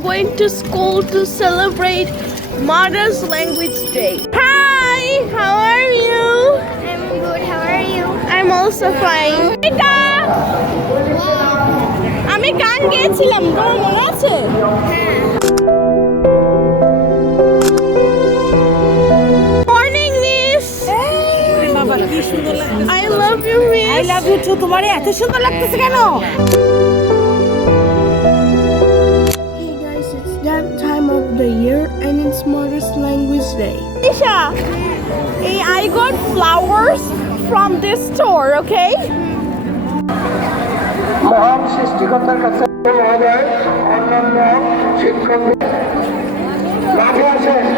going to school to celebrate Mother's Language Day. Hi, how are you? I'm good. How are you? I'm also fine. Mika! আমি গান গেয়েছিলাম, তোমার মনে আছে? Morning, Miss. বাবা কি সুন্দর লাগতেছে। I love you, Miss. I love you too. তোমার এত সুন্দর লাগতেছে কেন? Hey guys, it's that time of the year and it's Mother's Language Day. Isha, I got flowers from this store, okay? মহান সৃষ্টিকর্তার কাছে মহোদয় অন্যান্য শিক্ষক মাঠে আছেন